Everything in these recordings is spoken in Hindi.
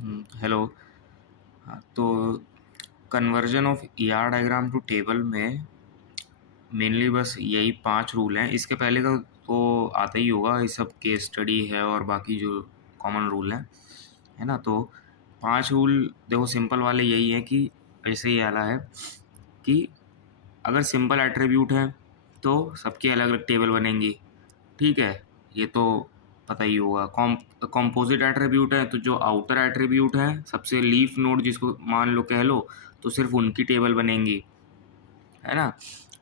हेलो। हाँ, तो conversion of ER diagram to table में मेनली बस यही 5 रूल हैं। इसके पहले का तो आता ही होगा, ये सब केस स्टडी है और बाकी जो कॉमन रूल हैं, है ना। तो 5 रूल देखो सिंपल वाले यही हैं कि ऐसे ही आला है कि अगर सिंपल एट्रीब्यूट है तो सबकी अलग अलग टेबल बनेंगी, ठीक है। ये तो पता ही होगा। कॉम्पोजिट एट्रीब्यूट है तो जो आउटर एट्रीब्यूट है, सबसे लीफ नोड जिसको मान लो कह लो, तो सिर्फ उनकी टेबल बनेंगी, है ना।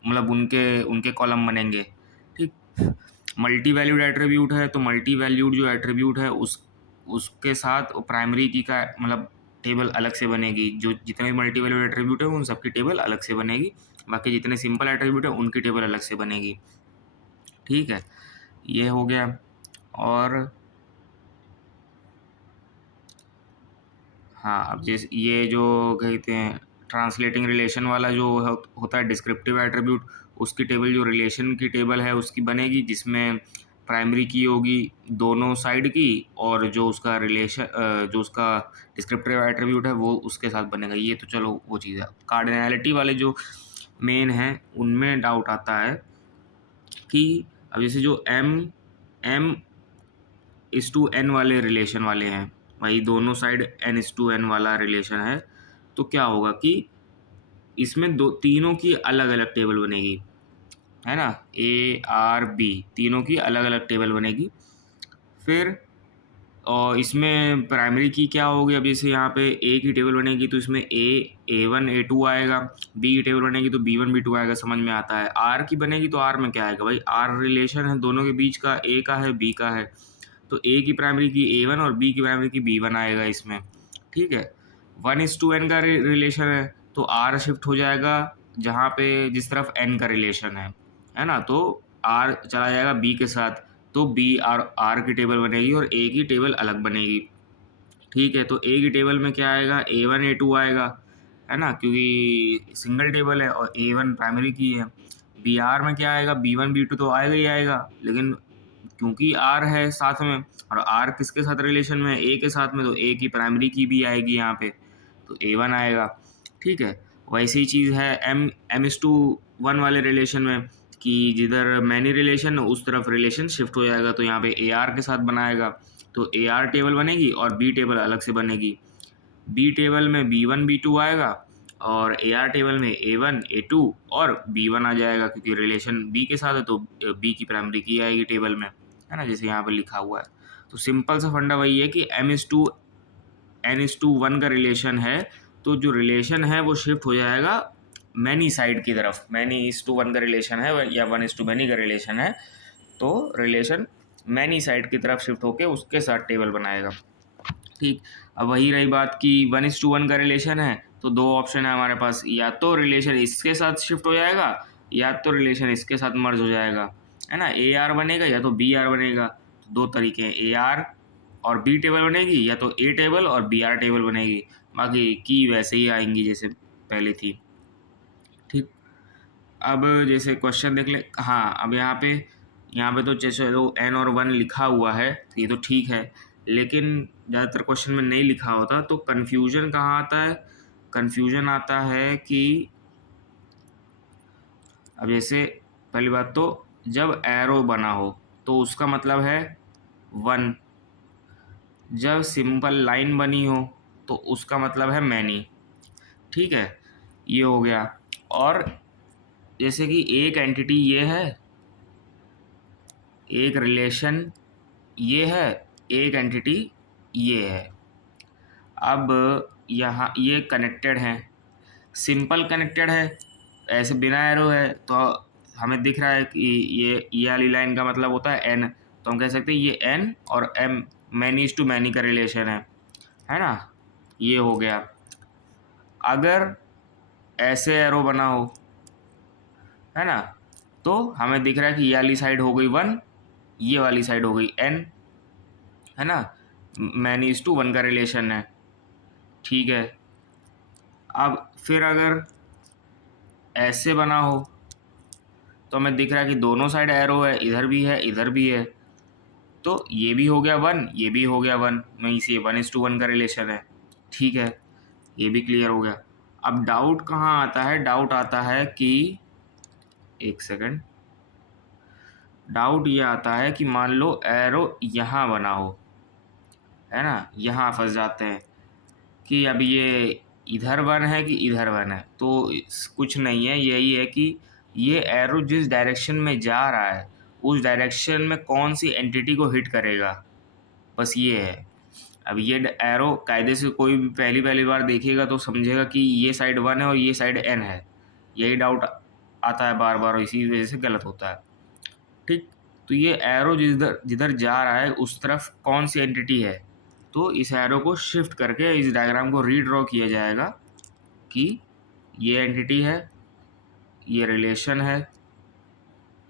मतलब उनके उनके कॉलम बनेंगे, ठीक। मल्टी वैल्यूड एट्रीब्यूट है तो मल्टी वैल्यूड जो एट्रीब्यूट है उसके साथ प्राइमरी की का मतलब टेबल अलग से बनेगी। जो जितने भी मल्टी वैल्यूड एट्रीब्यूट है उन सबकी टेबल अलग से बनेगी। बाकी जितने सिंपल एट्रीब्यूट है उनकी टेबल अलग से बनेगी, ठीक है। ये हो गया। और हाँ, अब जैसे ये जो कहते हैं ट्रांसलेटिंग रिलेशन वाला जो होता है डिस्क्रिप्टिव एट्रीब्यूट, उसकी टेबल जो रिलेशन की टेबल है उसकी बनेगी, जिसमें प्राइमरी की होगी दोनों साइड की, और जो उसका रिलेशन जो उसका डिस्क्रिप्टिव एट्रीब्यूट है वो उसके साथ बनेगा। ये तो चलो वो चीज़ है। कार्डिनैलिटी वाले जो मेन हैं उनमें डाउट आता है कि अब जैसे जो एम इस टू एन वाले रिलेशन वाले हैं, भाई दोनों साइड एन इस टू एन वाला रिलेशन है, तो क्या होगा कि इसमें दो तीनों की अलग अलग टेबल बनेगी, है ना। ए आर बी तीनों की अलग अलग टेबल बनेगी। फिर और इसमें प्राइमरी की क्या होगी, अब जैसे यहाँ पे ए की टेबल बनेगी तो इसमें ए वन ए टू आएगा, बी की टेबल बनेगी तो बी वन बी टू आएगा, समझ में आता है। आर की बनेगी तो आर में क्या आएगा, भाई आर रिलेशन है दोनों के बीच का, ए का है बी का है, तो ए की प्राइमरी की ए वन और बी की प्राइमरी की बी वन आएगा इसमें, ठीक है। वन इज टू एन का रिलेशन है तो आर शिफ्ट हो जाएगा जहाँ पे जिस तरफ एन का रिलेशन है ना। तो आर चला जाएगा बी के साथ, तो बी आर की टेबल बनेगी और ए की टेबल अलग बनेगी, ठीक है। तो ए की टेबल में क्या आएगा, ए वन ए टू आएगा, है ना, क्योंकि सिंगल टेबल है और ए वन प्राइमरी की है। बी आर में क्या आएगा, बी वन बी टू तो आएगा ही आएगा, लेकिन क्योंकि आर है साथ में, और आर किसके साथ रिलेशन में है, ए के साथ में, तो ए की प्राइमरी की भी आएगी यहाँ पे, तो ए वन आएगा, ठीक है। वैसी ही चीज़ है एम इस टू वन वाले रिलेशन में, कि जिधर मैनी रिलेशन उस तरफ रिलेशन शिफ्ट हो जाएगा, तो यहाँ पे ए आर के साथ बनाएगा, तो ए आर टेबल बनेगी और बी टेबल अलग से बनेगी। बी टेबल में बी वन बी टू आएगा और ए आर टेबल में ए वन ए टू और बी वन आ जाएगा, क्योंकि रिलेशन बी के साथ है तो बी की प्राइमरी की आएगी टेबल में, है ना, जैसे यहाँ पर लिखा हुआ है। तो सिंपल सा फंडा वही है कि एम इस टू एन इस टू वन का रिलेशन है, तो जो रिलेशन है वो शिफ्ट हो जाएगा मैनी साइड की तरफ। मैनी इस टू वन का रिलेशन है या वन इस टू मैनी का रिलेशन है, तो रिलेशन मैनी साइड की तरफ शिफ्ट होके उसके साथ टेबल बनाएगा, ठीक। अब वही रही बात कि वन इस टू वन का रिलेशन है, तो दो ऑप्शन है हमारे पास, या तो रिलेशन इसके साथ शिफ्ट हो जाएगा या तो रिलेशन इसके साथ मर्ज हो जाएगा, है ना। ए आर बनेगा या तो बी आर बनेगा। तो दो तरीके हैं, ए आर और बी टेबल बनेगी या तो ए टेबल और बी आर टेबल बनेगी, बाकी की वैसे ही आएंगी जैसे पहले थी, ठीक। अब जैसे क्वेश्चन देख ले, हाँ अब यहाँ पे तो जैसे लो एन और वन लिखा हुआ है तो ये तो ठीक है, लेकिन ज़्यादातर क्वेश्चन में नहीं लिखा होता, तो कन्फ्यूजन कहाँ आता है, कन्फ्यूजन आता है कि अब जैसे पहली बात तो जब एरो बना हो तो उसका मतलब है वन, जब सिंपल लाइन बनी हो तो उसका मतलब है मैनी, ठीक है। ये हो गया। और जैसे कि एक एंटिटी ये है, एक रिलेशन ये है, एक एंटिटी ये है। अब यहाँ ये कनेक्टेड हैं, सिंपल कनेक्टेड है, ऐसे बिना एरो है, तो हमें दिख रहा है कि ये वाली लाइन का मतलब होता है एन, तो हम कह सकते हैं ये एन और M many is to many का रिलेशन है ना। ये हो गया। अगर ऐसे एरो बना हो, है ना, तो हमें दिख रहा है कि ये वाली साइड हो गई वन, ये वाली साइड हो गई एन, है ना, मैनी इज टू वन का रिलेशन है, ठीक है। अब फिर अगर ऐसे बना हो तो हमें दिख रहा है कि दोनों साइड एरो है, इधर भी है इधर भी है, तो ये भी हो गया 1, ये भी हो गया 1, मीन्स ये 1:1 का रिलेशन है। ठीक है, ये भी क्लियर हो गया। अब डाउट कहाँ आता है? डाउट आता है कि, एक सेकंड, डाउट ये आता है कि मान लो एरो यहाँ बना हो, है ना, यहाँ फंस जाते हैं कि अब ये इधर 1 है कि इधर 1 है। तो कुछ नहीं है, यही है कि ये एरो जिस डायरेक्शन में जा रहा है उस डायरेक्शन में कौन सी एंटिटी को हिट करेगा, बस ये है। अब ये एरो कायदे से कोई भी पहली पहली बार देखेगा तो समझेगा कि ये साइड 1 है और ये साइड n है। यही डाउट आता है बार बार और इसी वजह से गलत होता है। ठीक, तो ये एरो जिधर जिधर जा रहा है उस तरफ कौन सी एंटिटी है, तो इस एरो को शिफ्ट करके इस डायग्राम को रीड्रॉ किया जाएगा कि ये एंटिटी है, ये रिलेशन है,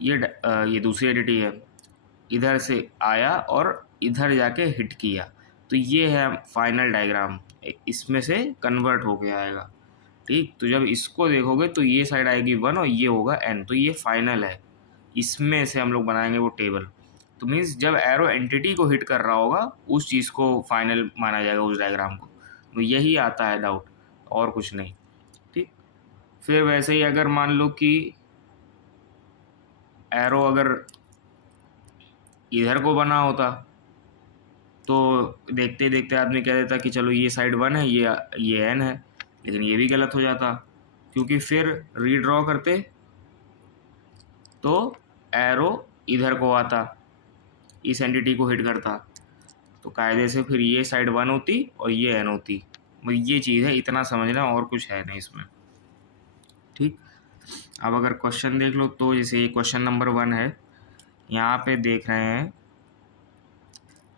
ये दूसरी एंटिटी है, इधर से आया और इधर जाके हिट किया, तो ये है फाइनल डायग्राम, इसमें से कन्वर्ट होके आएगा। ठीक, तो जब इसको देखोगे तो ये साइड आएगी 1 और ये होगा n, तो ये फाइनल है। इसमें से हम लोग बनाएंगे वो टेबल। तो मीन्स जब एरो एंटिटी को हिट कर रहा होगा उस चीज़ को फाइनल माना जाएगा, उस डायग्राम को। तो यही आता है डाउट, और कुछ नहीं। ठीक, फिर वैसे ही अगर मान लो कि एरो अगर इधर को बना होता तो देखते देखते आदमी कह देता कि चलो ये साइड 1 है, ये n है, लेकिन ये भी गलत हो जाता, क्योंकि फिर रीड्रॉ करते तो एरो इधर को आता, इस एंटिटी को हिट करता, तो कायदे से फिर ये साइड 1 होती और ये n होती। मतलब ये चीज़ है, इतना समझना, और कुछ है नहीं इसमें। ठीक, अब अगर क्वेश्चन देख लो तो जैसे ये क्वेश्चन नंबर 1 है, यहाँ पे देख रहे हैं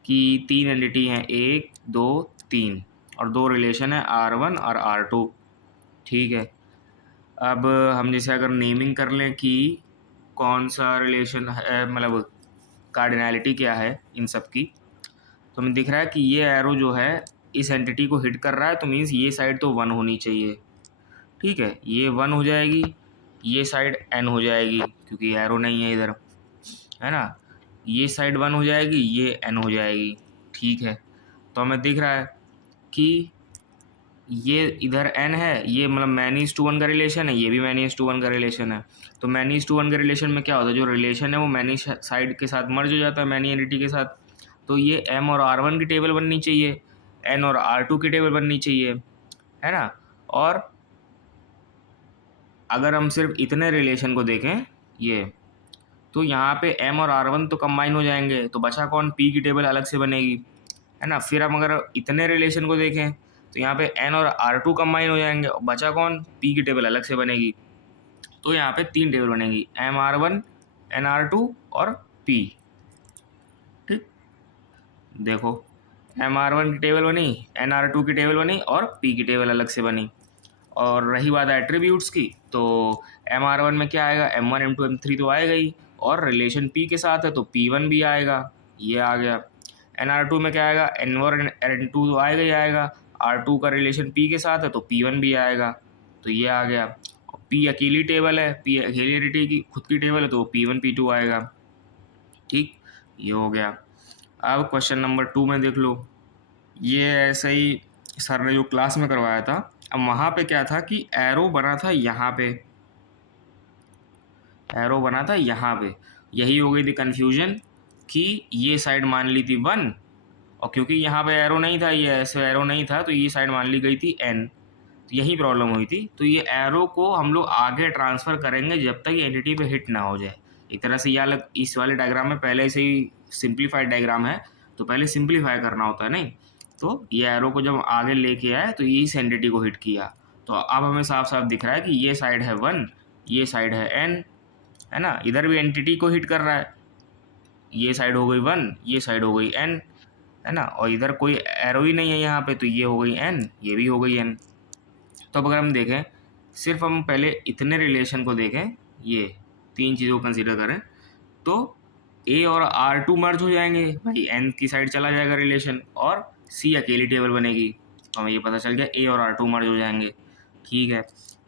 कि 3 एंटिटी हैं, 1 2 3, और 2 रिलेशन है R1 और R2। ठीक है, अब हम जैसे अगर नेमिंग कर लें कि कौन सा रिलेशन है, मतलब कार्डिनैलिटी क्या है इन सब की, तो हमें दिख रहा है कि ये एरो जो है इस एंटिटी को हिट कर रहा है, तो मीन्स ये साइड तो 1 होनी चाहिए। ठीक है, ये 1 हो जाएगी, ये साइड n हो जाएगी क्योंकि एरो नहीं है इधर, है ना, ये साइड 1 हो जाएगी, ये n हो जाएगी। ठीक है, तो हमें दिख रहा है कि ये इधर n है, ये मतलब many:1 का रिलेशन है, ये भी many:1 का रिलेशन है। तो many:1 के रिलेशन में क्या होता है, जो रिलेशन है वो मैनी साइड के साथ मर्ज हो जाता है, मैनी एंटिटी के साथ। तो ये m और R1 की टेबल बननी चाहिए, n और R2 की टेबल बननी चाहिए, है ना। और अगर हम सिर्फ इतने रिलेशन को देखें ये, तो यहाँ पे m और R1 तो कंबाइन हो जाएंगे, तो बचा कौन, p की टेबल अलग से बनेगी, है ना। फिर हम अगर इतने रिलेशन को देखें तो यहाँ पे n और R2 कंबाइन हो जाएंगे, और बचा कौन, p की टेबल अलग से बनेगी। तो यहाँ पे 3 टेबल बनेगी, MR1 NR2 और p। ठीक, देखो MR1 की टेबल बनी, NR2 की टेबल बनी और p की टेबल अलग से बनी। और रही बात एट्रीब्यूट्स की, तो MR1 में क्या आएगा, M1 M2 M3 तो आएगा ही, और रिलेशन p के साथ है तो P1 भी आएगा, ये आ गया। NR2 में क्या आएगा, N1 N2 तो आएगा ही आएगा, R2 का रिलेशन p के साथ है तो P1 भी आएगा, तो ये आ गया। p अकेली टेबल है, p अकेली एंटिटी की खुद की टेबल है तो P1 P2 आएगा। ठीक, ये हो गया। अब क्वेश्चन नंबर 2 में देख लो, ये ऐसे ही सर ने जो क्लास में करवाया था। अब वहाँ पे क्या था कि एरो बना था यहाँ पे, एरो बना था यहाँ पे, यही हो गई थी कन्फ्यूजन कि ये साइड मान ली थी 1, और क्योंकि यहाँ पे एरो नहीं था, ये ऐसे एरो नहीं था, तो ये साइड मान ली गई थी n, तो यही प्रॉब्लम हुई थी। तो ये एरो को हम लोग आगे ट्रांसफ़र करेंगे जब तक ये एंटिटी पे हिट ना हो जाए। एक तरह से यह अलग, इस वाले डायग्राम में पहले से ही सिंप्लीफाइड डायग्राम है, तो पहले सिंप्लीफाई करना होता है, नहीं तो ये एरो को जब आगे लेके आए तो ये इस एंटिटी को हिट किया, तो अब हमें साफ साफ दिख रहा है कि ये साइड है 1, ये साइड है n, है ना। इधर भी एंटिटी को हिट कर रहा है, ये साइड हो गई 1, ये साइड हो गई n, है ना, और इधर कोई एरो ही नहीं है यहाँ पे, तो ये हो गई n, ये भी हो गई n। तो अब अगर हम देखें, सिर्फ हम पहले इतने रिलेशन को देखें, ये 3 चीज़ों को कंसीडर करें, तो a और R2 मर्ज हो जाएंगे भाई, n की साइड चला जाएगा रिलेशन, और c अकेली टेबल बनेगी, तो हमें ये पता चल गया a और R2 मर्ज हो जाएंगे। ठीक है,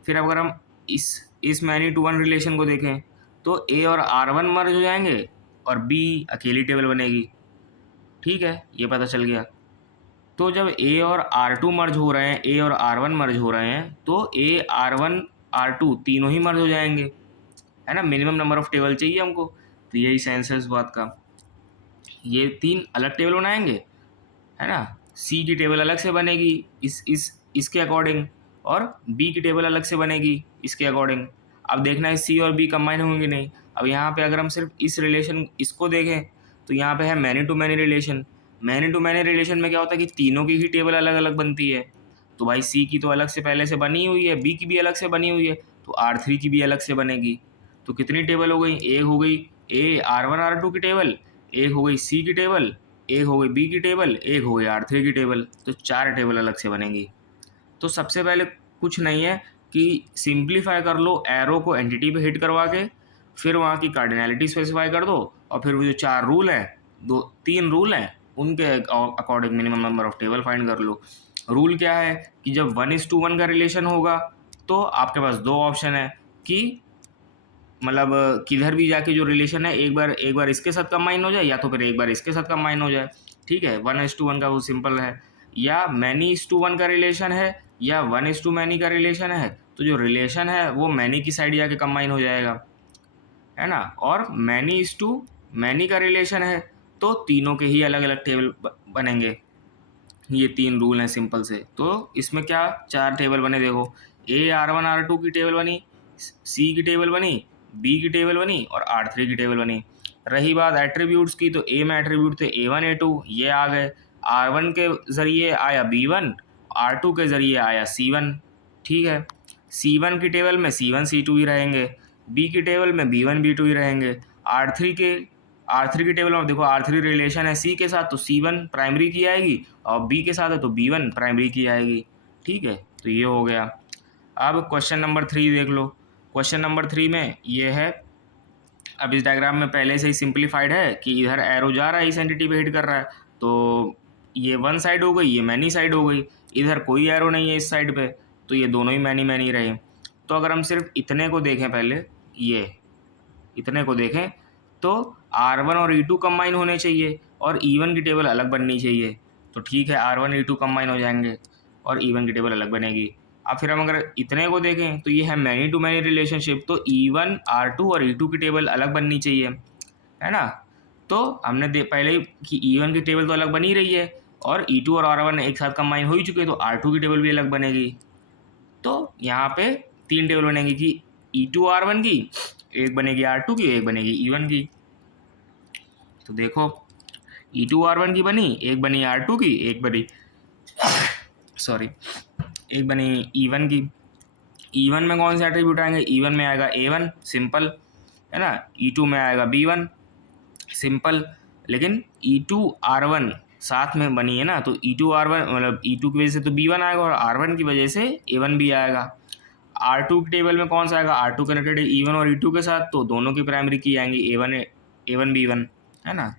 फिर अगर हम इस many:1 रिलेशन को देखें तो a और R1 मर्ज हो जाएंगे और b अकेली टेबल बनेगी, ठीक है, ये पता चल गया। तो जब ए और R2 मर्ज हो रहे हैं, ए और R1 मर्ज हो रहे हैं, तो ए R1 R2 तीनों ही मर्ज हो जाएंगे, है ना। मिनिमम नंबर ऑफ टेबल चाहिए हमको, तो यही सेंस है इस बात का। ये 3 अलग टेबल बनाएंगे, है ना। सी की टेबल अलग से बनेगी इसके अकॉर्डिंग, और बी की टेबल अलग से बनेगी इसके अकॉर्डिंग। अब देखना है सी और बी कंबाइन होंगे नहीं। अब यहाँ पे अगर हम सिर्फ इस रिलेशन इसको देखें, तो यहाँ पे है many to many relation. Many to many relation में क्या होता है कि तीनों की ही टेबल अलग अलग बनती है। तो भाई सी की तो अलग से पहले से बनी हुई है, बी की भी अलग से बनी हुई है, तो R3 की भी अलग से बनेगी। तो कितनी टेबल हो गई? एक हो गई ए R1 R2 की टेबल, एक हो गई सी की टेबल, एक हो गई बी की टेबल, एक हो गई R3 की टेबल। तो 4 टेबल अलग से बनेंगी। तो सबसे पहले कुछ नहीं है कि सिंप्लीफाई कर लो एरो को एंटिटी पे हिट करवा के, फिर वहाँ की कार्डिनैलिटी स्पेसिफाई कर दो, और फिर वो जो 4 रूल हैं, 3 रूल हैं, उनके according minimum number of table find कर लो। रूल क्या है कि जब 1:1 का रिलेशन होगा, तो आपके पास 2 ऑप्शन है कि मतलब किधर भी जाके जो रिलेशन है एक बार इसके साथ कंबाइन हो जाए, या तो फिर एक बार इसके साथ कंबाइन हो जाए। ठीक है, 1:1 का वो सिंपल है। या मैनी:1 का रिलेशन है, या 1:मैनी का रिलेशन है, तो जो रिलेशन है वो मैनी की साइड जाके कंबाइन हो जाएगा, है ना। और मैनी का रिलेशन है, तो तीनों के ही अलग अलग टेबल बनेंगे। ये 3 रूल हैं सिंपल से। तो इसमें क्या 4 टेबल बने, देखो ए R1 R2 की टेबल बनी, सी की टेबल बनी, बी की टेबल बनी, और R3 की टेबल बनी। रही बात एट्रीब्यूट्स की, तो ए में एट्रीब्यूट थे A1 A2, ये आ गए। R1 के ज़रिए आया B1, R2 के ज़रिए आया C1। ठीक है, C1 की टेबल में C1 C2 ही रहेंगे, बी की टेबल में B1 B2 ही रहेंगे। R3 की टेबल में देखो R3 रिलेशन है सी के साथ, तो C1 प्राइमरी की आएगी, और बी के साथ है तो B1 प्राइमरी की आएगी। ठीक है, तो ये हो गया। अब क्वेश्चन नंबर 3 देख लो। क्वेश्चन नंबर 3 में ये है, अब इस डायग्राम में पहले से ही सिंप्लीफाइड है कि इधर एरो जा रहा है, इस एंटिटी पे हिट कर रहा है, तो ये वन साइड हो गई, ये मैनी साइड हो गई। इधर कोई एरो नहीं है इस साइड पे, तो ये दोनों ही मैनी मैनी रहे। तो अगर हम सिर्फ इतने को देखें, पहले ये इतने को देखें, तो R1 और E2 कंबाइन होने चाहिए, और E1 की टेबल अलग बननी चाहिए। तो ठीक है, R1 E2 कंबाइन हो जाएंगे, और E1 की टेबल अलग बनेगी। अब फिर हम अगर इतने को देखें, तो ये है मैनी टू मैनी रिलेशनशिप, तो E1 R2 और E2 की टेबल अलग बननी चाहिए, है ना। तो हमने पहले ही कि E1 की टेबल तो अलग बनी रही है, और E2 और R1 एक साथ कंबाइन हो ही चुके, तो R2 की टेबल भी अलग बनेगी। तो यहाँ पे 3 टेबल बनेगी कि E2 R1 की, एक बनेगी R2 की, एक बनेगी E1 की। तो देखो E2 R1 की बनी, एक बनी R2 की, एक बनी सॉरी एक बनी E1 की। E1 में कौन से एट्रीब्यूट आएंगे? E1 में आएगा A1 सिंपल, है ना। E2 में आएगा B1 सिंपल। लेकिन E2 R1 साथ में बनी है ना, तो E2 R1 मतलब E2 की वजह से तो B1 आएगा, और R1 की वजह से A1 भी आएगा। R2 की टेबल में कौन सा आएगा? R2 कनेक्टेड है E1 और E2 के साथ, तो दोनों की प्राइमरी की आएंगी A1 B1, है ना।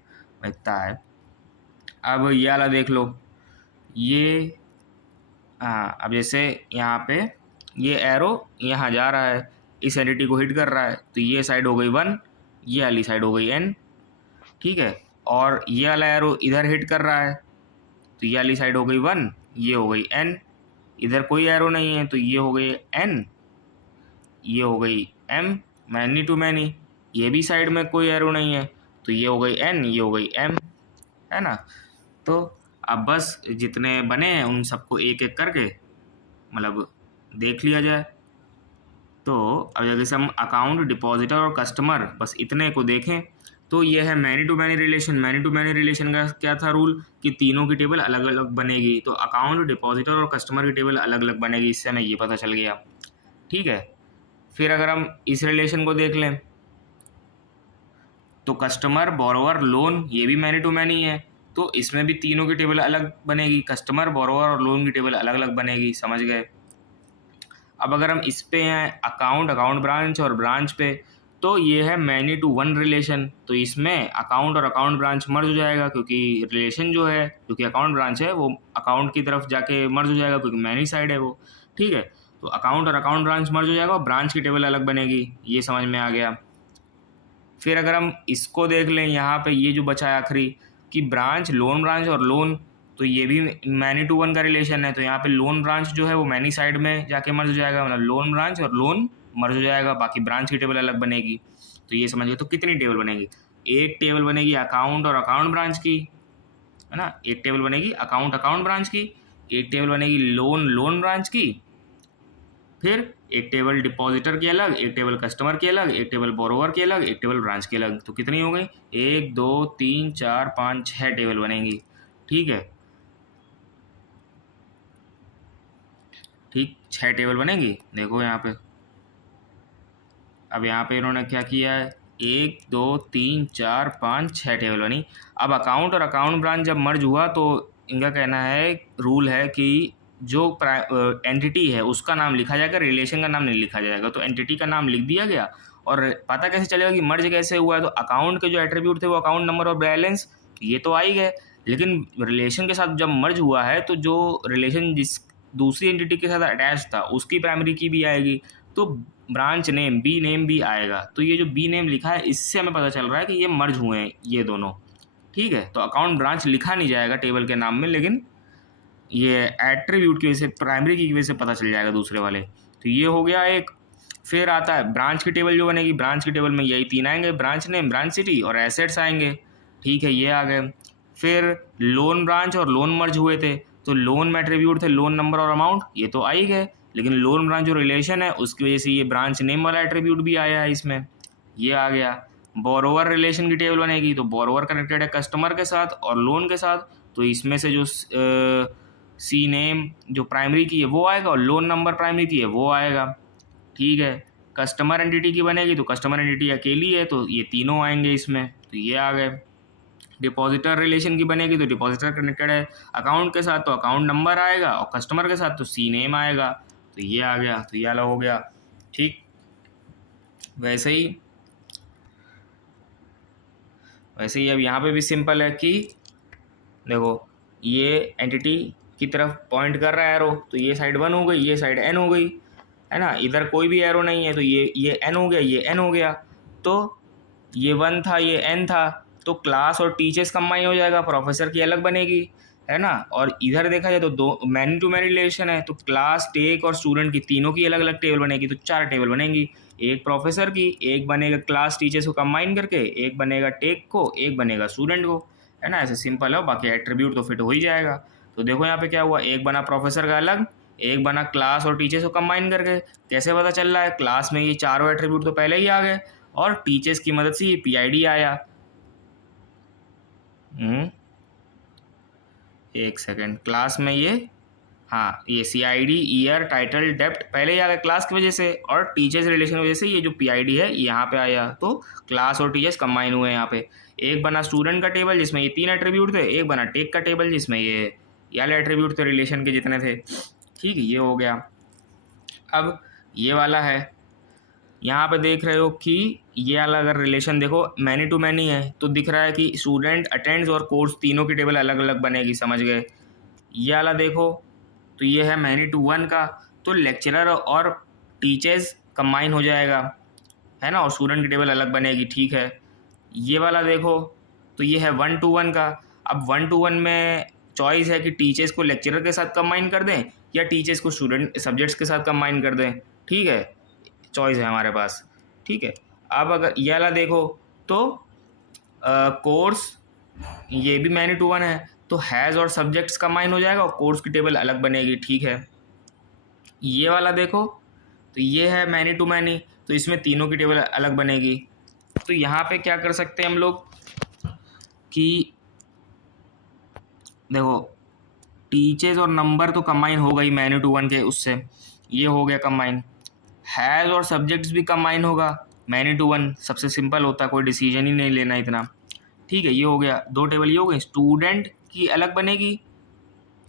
इतना है। अब ये वाला देख लो, ये हाँ, अब जैसे यहाँ पे ये एरो यहाँ जा रहा है, इस एंटिटी को हिट कर रहा है, तो ये साइड हो गई 1, ये वाली साइड हो गई n। ठीक है, और ये वाला एरो इधर हिट कर रहा है, तो ये वाली साइड हो गई 1, ये हो गई n। इधर कोई एरो नहीं है, तो ये हो गई n, ये हो गई m, मैनी टू मैनी। ये भी साइड में कोई एरो नहीं है, तो ये हो गई n, ये हो गई m, है ना। तो अब बस जितने बने हैं उन सबको एक एक करके मतलब देख लिया जाए। तो अब जैसे हम अकाउंट, डिपॉजिटर और कस्टमर बस इतने को देखें, तो ये है many to many relation. Many to many relation का क्या था रूल कि तीनों की टेबल अलग अलग बनेगी, तो अकाउंट, डिपॉजिटर और कस्टमर की टेबल अलग अलग बनेगी। इससे हमें ये पता चल गया। ठीक है, फिर अगर हम इस रिलेशन को देख लें, तो कस्टमर, बोरोवर, लोन, ये भी मैनी टू मैनी है, तो इसमें भी तीनों की टेबल अलग बनेगी। कस्टमर, बोरोवर और लोन की टेबल अलग अलग बनेगी, समझ गए। अब अगर हम इस पे हैं अकाउंट ब्रांच और ब्रांच पे, तो ये है मैनी टू वन रिलेशन। तो इसमें अकाउंट और अकाउंट ब्रांच मर्ज हो जाएगा, क्योंकि रिलेशन जो है, क्योंकि अकाउंट ब्रांच है वो अकाउंट की तरफ जाके मर्ज हो जाएगा, क्योंकि मैनी साइड है वो। ठीक है, तो अकाउंट और अकाउंट ब्रांच मर्ज हो जाएगा, और ब्रांच की टेबल अलग बनेगी। ये समझ में आ गया। फिर अगर हम इसको देख लें, यहाँ पे ये जो बचा है आखिरी कि ब्रांच, लोन ब्रांच और लोन, तो ये भी मैनी टू वन का रिलेशन है। तो यहाँ पे लोन ब्रांच जो है वो मैनी साइड में जाके मर्ज हो जाएगा, मतलब लोन ब्रांच और लोन मर्ज हो जाएगा, बाकी ब्रांच की टेबल अलग बनेगी। तो ये समझ गए। तो कितनी टेबल बनेगी? एक टेबल बनेगी अकाउंट और अकाउंट ब्रांच की, है ना, एक टेबल बनेगी अकाउंट ब्रांच की, एक टेबल बनेगी लोन ब्रांच की, फिर एक टेबल डिपॉजिटर की अलग, एक टेबल कस्टमर की अलग, एक टेबल बोरोवर की अलग, एक टेबल ब्रांच की अलग। तो कितनी हो गई? 1 2 3 4 5 6 टेबल बनेंगी। ठीक है, ठीक 6 टेबल बनेंगी। देखो यहाँ पे, अब यहाँ पे इन्होंने क्या किया है, 1 2 3 4 5 6 टेबल बनी। अब अकाउंट और अकाउंट ब्रांच जब मर्ज हुआ तो इनका कहना है, रूल है कि जो एंटिटी है उसका नाम लिखा जाएगा, रिलेशन का नाम नहीं लिखा जाएगा। तो एंटिटी का नाम लिख दिया गया, और पता कैसे चलेगा कि मर्ज कैसे हुआ है? तो अकाउंट के जो एट्रीब्यूट थे वो अकाउंट नंबर और बैलेंस, ये तो आ ही गए, लेकिन रिलेशन के साथ जब मर्ज हुआ है तो जो रिलेशन जिस दूसरी एंटिटी के साथ अटैच था उसकी प्राइमरी की भी आएगी, तो ब्रांच नेम बी नेम भी आएगा। तो ये जो बी नेम लिखा है इससे हमें पता चल रहा है कि ये मर्ज हुए हैं ये दोनों। ठीक है, तो अकाउंट ब्रांच लिखा नहीं जाएगा टेबल के नाम में, लेकिन ये एट्रीब्यूट की वजह से, प्राइमरी की वजह से पता चल जाएगा दूसरे वाले। तो ये हो गया एक। फिर आता है ब्रांच की टेबल जो बनेगी, ब्रांच की टेबल में यही 3 आएंगे, ब्रांच नेम, ब्रांच सिटी और एसेट्स आएंगे। ठीक है, ये आ गए। फिर लोन ब्रांच और लोन मर्ज हुए थे, तो लोन में एट्रीब्यूट थे लोन नंबर और अमाउंट, ये तो आ ही गए, लेकिन लोन ब्रांच जो रिलेशन है उसकी वजह से ये ब्रांच नेम वाला एट्रीब्यूट भी आया है इसमें, ये आ गया। बोरोवर रिलेशन की टेबल बनेगी, तो बोरोवर कनेक्टेड है कस्टमर के साथ और लोन के साथ, तो इसमें से जो सी नेम जो प्राइमरी की है वो आएगा और लोन नंबर प्राइमरी की है वो आएगा। ठीक है, कस्टमर एंटिटी की बनेगी, तो कस्टमर एंटिटी अकेली है तो ये तीनों आएंगे इसमें, तो ये आ गए। डिपॉजिटर रिलेशन की बनेगी, तो डिपॉजिटर कनेक्टेड है अकाउंट के साथ, तो अकाउंट नंबर आएगा, और कस्टमर के साथ तो सी नेम आएगा, तो ये आ गया, तो ये अलग हो गया। ठीक, वैसे ही अब यहाँ पे भी सिंपल है कि देखो ये एंटिटी की तरफ पॉइंट कर रहा है एरो, तो ये साइड 1 हो गई, ये साइड n हो गई, है ना, इधर कोई भी एरो नहीं है, तो ये n हो गया, ये n हो गया, तो ये 1 था, ये n था, तो क्लास और टीचर्स कंबाइन हो जाएगा, प्रोफेसर की अलग बनेगी, है ना। और इधर देखा जाए तो दो मैनी टू मैनी रिलेशन है, तो क्लास, टेक और स्टूडेंट की तीनों की अलग अलग टेबल बनेगी, तो 4 टेबल बनेंगी। एक प्रोफेसर की, एक बनेगा क्लास टीचर्स को कंबाइन करके, एक बनेगा टेक को, एक बनेगा स्टूडेंट को, है ना। ऐसे सिंपल है, बाकी एट्रीब्यूट तो फिट हो ही जाएगा। तो देखो यहाँ पे क्या हुआ, एक बना प्रोफेसर का अलग, एक बना क्लास और टीचर्स को कंबाइन करके। कैसे पता चल रहा है? क्लास में ये चारों एट्रीब्यूट तो पहले ही आ गए, और टीचर्स की मदद से ये PID आया। एक सेकेंड, क्लास में ये, हाँ, ये CID, ईयर, टाइटल, डेप्ट पहले ही आ गया क्लास की वजह से, और टीचर्स रिलेशन की वजह से ये जो PID है यहाँ पे आया, तो क्लास और टीचर्स कंबाइन हुए यहाँ पे। एक बना स्टूडेंट का टेबल जिसमें ये 3 एट्रीब्यूट थे, एक बना टेक का टेबल जिसमें ये वाले एट्रीब्यूट थे रिलेशन के जितने थे। ठीक है, ये हो गया। अब ये वाला है, यहाँ पे देख रहे हो कि ये वाला अगर रिलेशन देखो मैनी टू मैनी है, तो दिख रहा है कि स्टूडेंट, अटेंड्स और कोर्स तीनों की टेबल अलग अलग बनेगी, समझ गए। ये वाला देखो, तो ये है मैनी टू वन का, तो लेक्चरर और टीचर्स कंबाइन हो जाएगा, है ना, और स्टूडेंट की टेबल अलग बनेगी। ठीक है, ये वाला देखो, तो ये है 1 to 1 का। अब 1 to 1 में चॉइस है कि टीचर्स को लेक्चरर के साथ कंबाइन कर दें या टीचर्स को स्टूडेंट सब्जेक्ट्स के साथ कंबाइन कर दें। ठीक है, चॉइस है हमारे पास। ठीक है, अब अगर ये वाला देखो तो कोर्स, ये भी मैनी टू वन है, तो हैज़ और सब्जेक्ट्स कंबाइन हो जाएगा और कोर्स की टेबल अलग बनेगी। ठीक है, ये वाला देखो, तो ये है मैनी टू मैनी, तो इसमें तीनों की टेबल अलग बनेगी। तो यहाँ पे क्या कर सकते हैं हम लोग कि देखो टीचर्स और नंबर तो कंबाइन हो गई मैनी टू वन के, उससे ये हो गया कंबाइन। हैज़ और सब्जेक्ट्स भी कंबाइन होगा मैनी टू वन, सबसे सिंपल होता है, कोई डिसीजन ही नहीं लेना इतना। ठीक है, ये हो गया, 2 टेबल ये हो गई। स्टूडेंट की अलग बनेगी,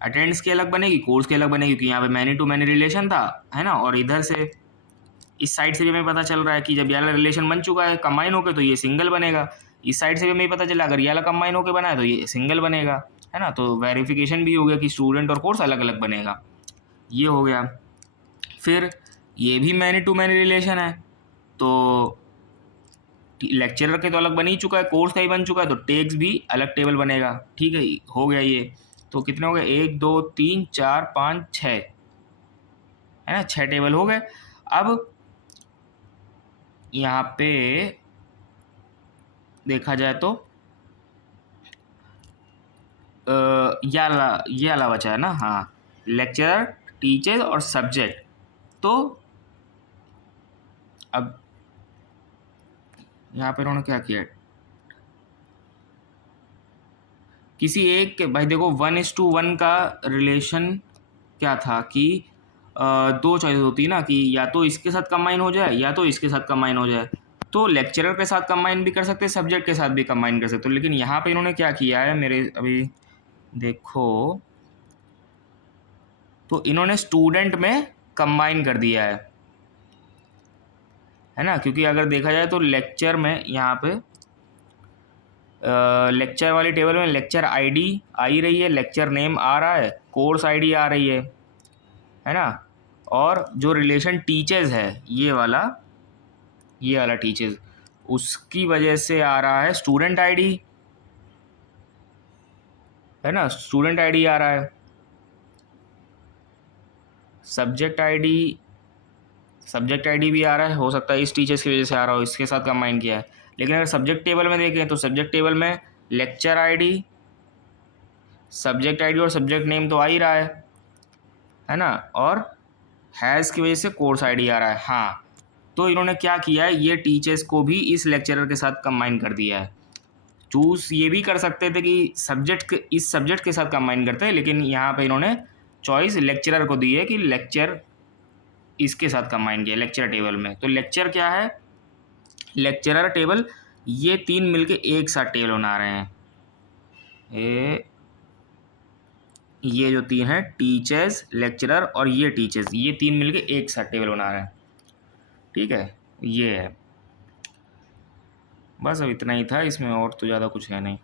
अटेंडेंस की अलग बनेगी, कोर्स की अलग बनेगी, क्योंकि यहाँ पे मैनी टू मैनी रिलेशन था, है ना। और इधर से इस साइड से भी हमें पता चल रहा है कि जब ये वाला रिलेशन बन चुका है कंबाइन होकर, तो ये सिंगल बनेगा। इस साइड से भी हमें पता चला अगर ये वाला कंबाइन होकर बना है तो ये सिंगल बनेगा, है ना। तो वेरिफिकेशन भी हो गया कि स्टूडेंट और कोर्स अलग अलग बनेगा, ये हो गया। फिर ये भी मैनी टू मैनी रिलेशन है, तो लेक्चरर के तो अलग बन ही चुका है, कोर्स का ही बन चुका है, तो टेक्स भी अलग टेबल बनेगा। ठीक है, हो गया ये। तो कितने हो गए, 1 2 3 4 5 6, है ना, 6 टेबल हो गए। अब यहाँ पे देखा जाए तो ये वाला बचा है ना, हाँ, लेक्चरर, टीचर और सब्जेक्ट। तो अब यहाँ पे उन्होंने क्या किया, किसी एक के, भाई देखो 1:1 का रिलेशन क्या था कि दो चॉइस होती ना, कि या तो इसके साथ कंबाइन हो जाए या तो इसके साथ कंबाइन हो जाए। तो लेक्चरर के साथ कंबाइन भी कर सकते, सब्जेक्ट के साथ भी कंबाइन कर सकते हो, लेकिन यहाँ पे इन्होंने क्या किया है, मेरे अभी देखो, तो इन्होंने स्टूडेंट में कंबाइन कर दिया है ना, क्योंकि अगर देखा जाए तो लेक्चर में यहाँ पे लेक्चर वाली टेबल में लेक्चर आईडी आ ही रही है, लेक्चर नेम आ रहा है, कोर्स आईडी आ रही है ना, और जो रिलेशन टीचर्स है ये वाला टीचर्स, उसकी वजह से आ रहा है स्टूडेंट आईडी, है ना, स्टूडेंट आईडी आ रहा है। सब्जेक्ट आईडी भी आ रहा है, हो सकता है इस टीचर्स की वजह से आ रहा हो, इसके साथ कंबाइन किया है। लेकिन अगर सब्जेक्ट टेबल में देखें तो सब्जेक्ट टेबल में लेक्चर आईडी, सब्जेक्ट आईडी और सब्जेक्ट नेम तो आ ही रहा है ना, और हैज़ की वजह से कोर्स आईडी आ रहा है। हाँ, तो इन्होंने क्या किया है, ये टीचर्स को भी इस लेक्चरर के साथ कंबाइन कर दिया है। चूज़ ये भी कर सकते थे कि इस सब्जेक्ट के साथ कंबाइन करते हैं, लेकिन यहाँ पे इन्होंने चॉइस लेक्चरर को दी है कि लेक्चर इसके साथ कंबाइन किया लेक्चर टेबल में। तो लेक्चर क्या है, लेक्चरर टेबल, ये तीन मिलके एक साथ टेबल बना रहे हैं। ये जो तीन है, टीचर्स, लेक्चरर और ये टीचर्स, ये तीन मिलके एक साथ टेबल बना रहे हैं। ठीक है, ये है, बस अब इतना ही था इसमें, और तो ज़्यादा कुछ है नहीं।